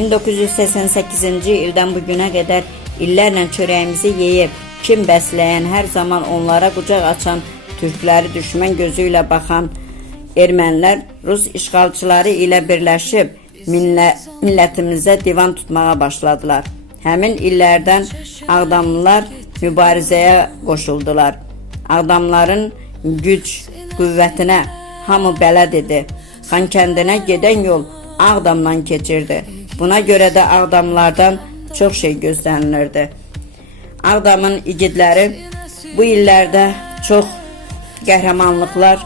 1988-ci ildən bugüne qədər illərlə çörəyimizi yeyib, kim bəsləyən, hər zaman onlara qucaq açan, türkləri düşmən gözü ilə baxan ermənilər Rus işğalçıları ilə birləşib millətimizə divan tutmağa başladılar. Həmin illərdən Ağdamlılar mübarizəyə qoşuldular. Ağdamların güc, qüvvətinə hamı bələd idi. Xankəndinə gedən yol Ağdamdan keçirdi. Buna görə də Ağdamlardan çox şey gözlənilirdi. Ağdamın igidləri bu illərdə çox qəhrəmanlıqlar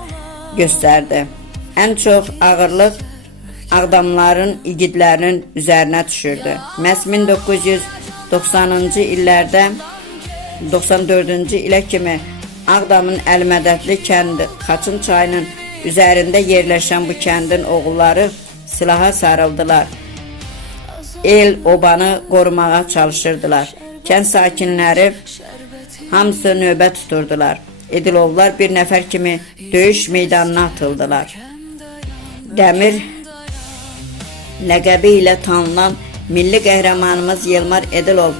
göstərdi. Ən çox ağırlıq Ağdamların igidlərinin üzərinə düşürdü. Məhz 1990-cı illərdə 94-cü ilə kimi Ağdamın Əlmədədli kəndi Xaçın çayının üzərində yerləşən bu kəndin oğulları silaha sarıldılar. El obanı qorumağa çalışırdılar. Kənd sakinləri hamısı növbə tuturdular. Edilovlar bir nəfər kimi döyüş meydanına atıldılar. Dəmir ləqəbi ilə tanınan milli qəhrəmanımız Yılmar Edilov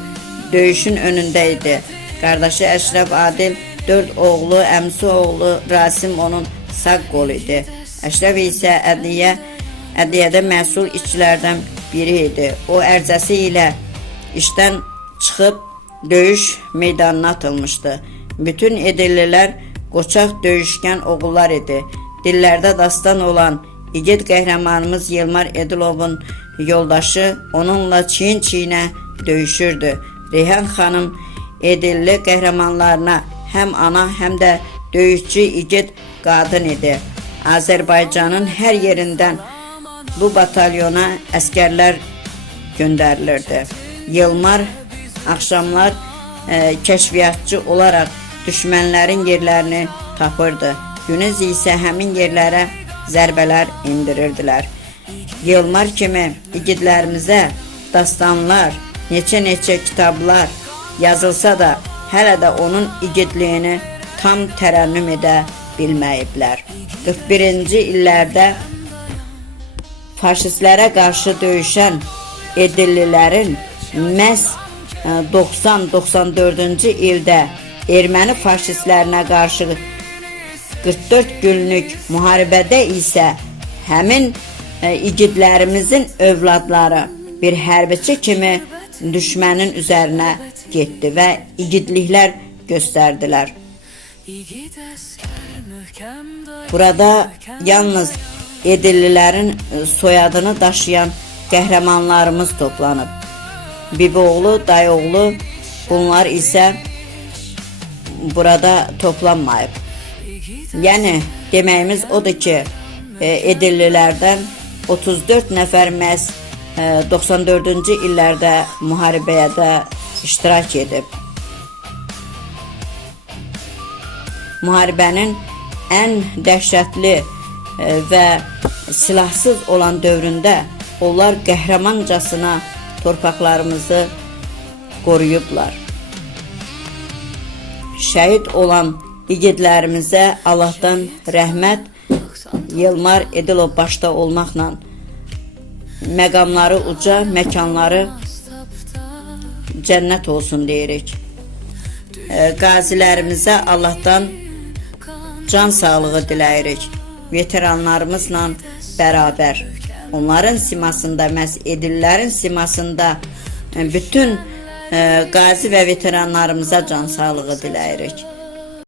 döyüşün önündə idi. Qardaşı Əşrəf Adil, 4 oğlu, əmsi oğlu Rasim onun sağ qolu idi. Əşrəf isə ədliyyədə məsul işçilərdən biri idi. O ərzəsi ilə işdən çıxıb döyüş meydanına atılmışdı. Bütün edillilər qoçaq döyüşkən oğullar idi. Dillərdə dastan olan igid qəhrəmanımız Yılmar Edilovun yoldaşı onunla çiyin-çiyinə döyüşürdü. Reyhan xanım edilli qəhrəmanlarına həm ana, həm də döyüşçü igid qadın idi. Azərbaycanın hər yerindən bu batalyona əskərlər göndərilirdi. Yılmar axşamlar kəşfiyyatçı olaraq düşmənlərin yerlərini tapırdı. Gündüz isə həmin yerlərə zərbələr indirirdilər. Yılmar kimi igidlərimizə dastanlar, neçə kitablar yazılsa da hələ də onun igidliyini tam tərənnüm edə bilməyiblər. 41-ci illərdə faşistlərə qarşı döyüşən edillilərin məhz 90-94-cü ildə erməni faşistlərinə qarşı 44 günlük müharibədə isə həmin igidlərimizin övladları bir hərbiçi kimi düşmənin üzərinə getdi və igidliklər göstərdilər. Burada yalnız edillilərin soyadını daşıyan qəhrəmanlarımız toplanıb. Bibioğlu, dayıoğlu bunlar isə burada toplanmayıb. Yəni deməyimiz odur ki, edillilərdən 34 nəfər məhz 94-cü illərdə müharibəyə də iştirak edib. Müharibənin ən dəhşətli və silahsız olan dövründə onlar qəhrəmancasına torpaqlarımızı qoruyublar. Şəhid olan igidlərimizə Allahdan rəhmət, Yılmar Edilov başda olmaqla məqamları uca, məkanları cənnət olsun deyirik. Qazilərimizə Allahdan can sağlığı diləyirik. Veteranlarımızla bərabər. Onların simasında, məhz edillərin simasında bütün qazi və veteranlarımıza can sağlığı diləyirik.